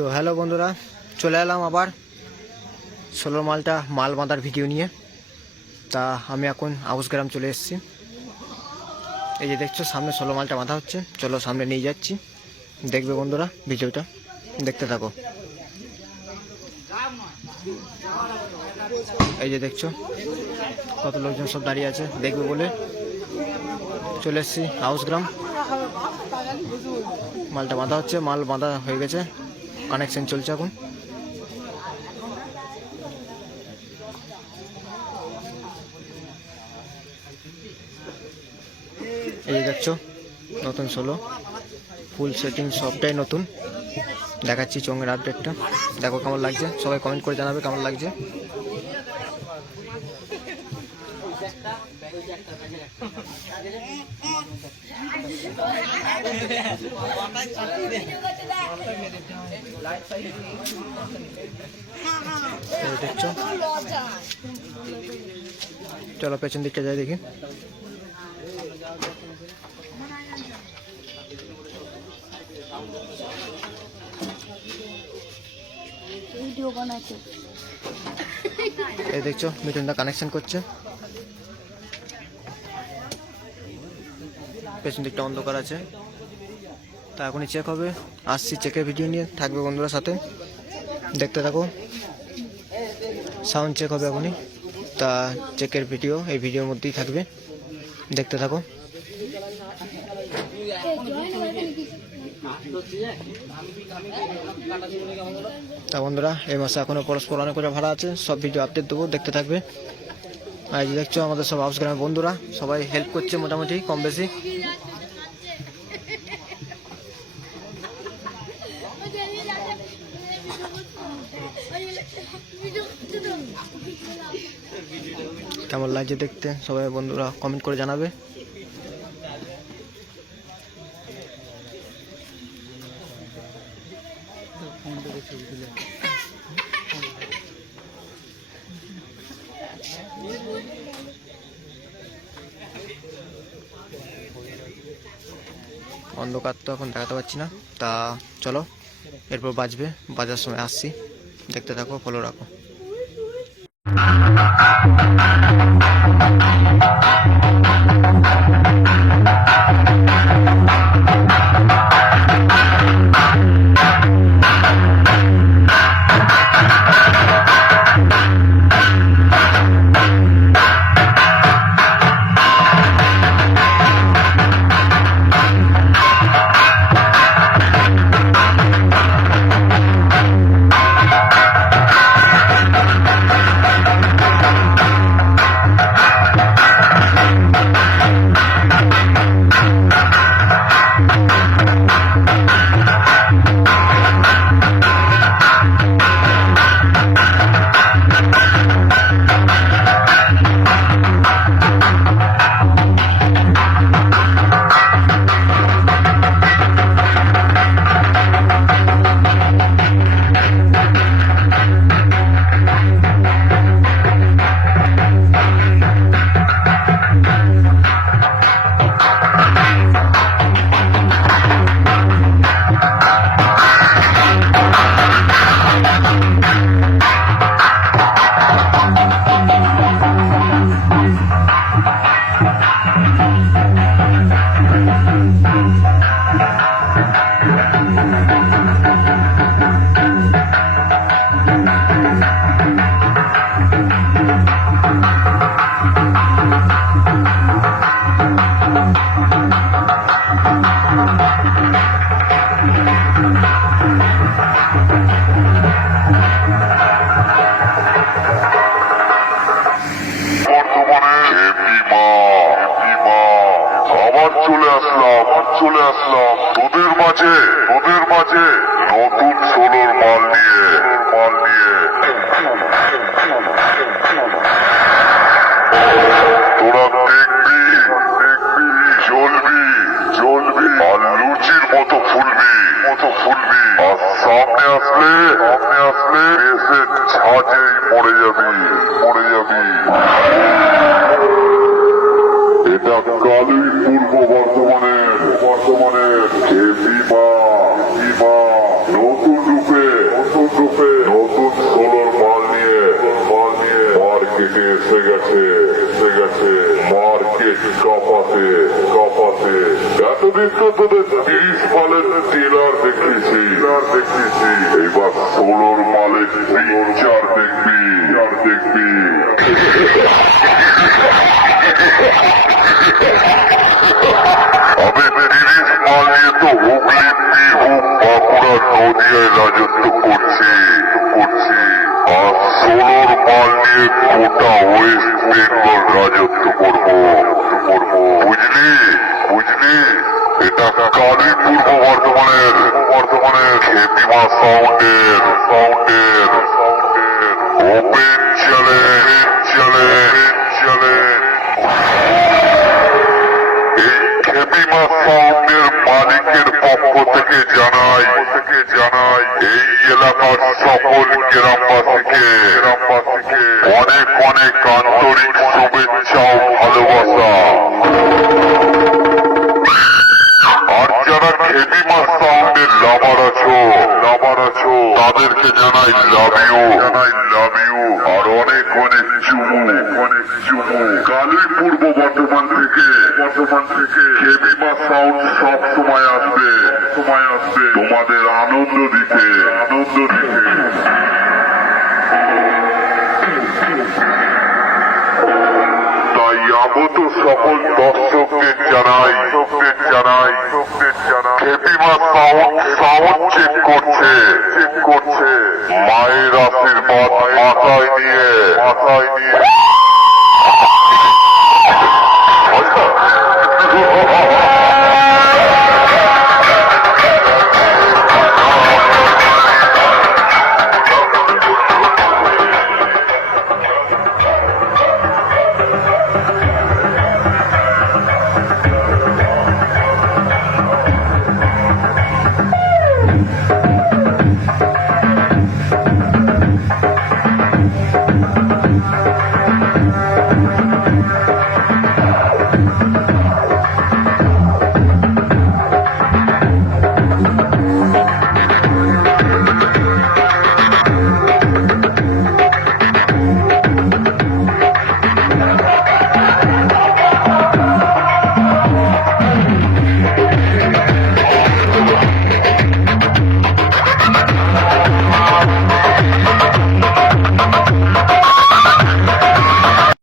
তো হ্যালো বন্ধুরা, চলে এলাম আবার ষোলো মালটা, মাল বাঁধার ভিডিও নিয়ে। তা আমি এখন আউসগ্রাম চলে এসেছি। এই যে দেখছ, সামনে ষোলো মালটা বাঁধা হচ্ছে। চলো সামনে নিয়ে যাচ্ছি। দেখবে বন্ধুরা ভিডিওটা দেখতে থাকো। এই যে দেখছ, কত লোকজন সব দাঁড়িয়ে আছে, দেখবে বলে। চলে এসেছি হাউসগ্রাম মালটা বাঁধা হচ্ছে, মাল বাঁধা হয়ে গেছে। কানেকশন চলছে এখন। এই দেখছ, নতুন ষোলো ফুল সেটিং সবটাই নতুন। দেখাচ্ছি চোঙের আপডেটটা দেখো কেমন লাগছে। সবাই কমেন্ট করে জানাবে কেমন লাগছে। দেখছ চলো পেছন দিকটা যাই দেখি। এই দেখছ মিঠুনদা কানেকশন করছে। পেছন দিকটা অন্ধকার আছে। তা এখনই চেক হবে। আসছি চেকের ভিডিও নিয়ে। থাকবে বন্ধুরা সাথে। দেখতে থাকো। সাউন্ড চেক হবে এখনই। তা চেকের ভিডিও এই ভিডিওর মধ্যেই থাকবে। দেখতে থাকো। তা বন্ধুরা, এই মাসে এখনও পরস্পর অনেক করে ভাড়া আছে। সব ভিডিও আপডেট দেবো। দেখতে থাকবে। আর যে দেখছ আমাদের সব হাউস গ্রামের বন্ধুরা, সবাই হেল্প করছে মোটামুটি, কম বেশি। কেমন লাগছে দেখতে? সবাই বন্ধুরা কমেন্ট করে জানাবে। অন্ধকার তো এখন দেখাতে পাচ্ছি না। তা চলো, এরপর বাজবে, বাজার সময় আসছি। দেখতে থাকো ফলো রাখো। তোদের মাঝে তোদের মাঝে। নতুন সোলোর মাল নিয়ে মাল নিয়ে। তোরা দেখবি পূর্ব বর্তমানের বর্তমানের যে বিবা বিমা নতুন রূপে নতুন রূপে, নতুন সোলার মাল নিয়ে মাল নিয়ে মার্কেটে এসে গেছে এসে গেছে মার্কেট কাপাতে কাপাতে। এতদিন তো তোদের তিরিশ মালের টেলার দেখতেছি টেলার দেখতেছি কালী পূর্ব বর্ধমানের বর্ধমানের খেতিমা সাউন্ডের সাউন্ডের সাউন্ডের ওপেন চ্যালেঞ্জ চ্যালেঞ্জ চ্যালেঞ্জ এই খেপিমা সাউন্ডের মালিকের পক্ষ থেকে জানাই থেকে জানাই এই এলাকার সকল গ্রামবাসীকে গ্রামবাসীকে অনেক অনেক আন্তরিক শুভেচ্ছা ও ভালোবাসা তাদেরকে জানাই সকল দর্শকদের জানাই জানাই খেপিমা সাউন্ড সাউন্ড চেক করছে। চেক করছে। মায়ের আশীর্বাদ মাথায় নিয়ে। মাথায় নিয়ে।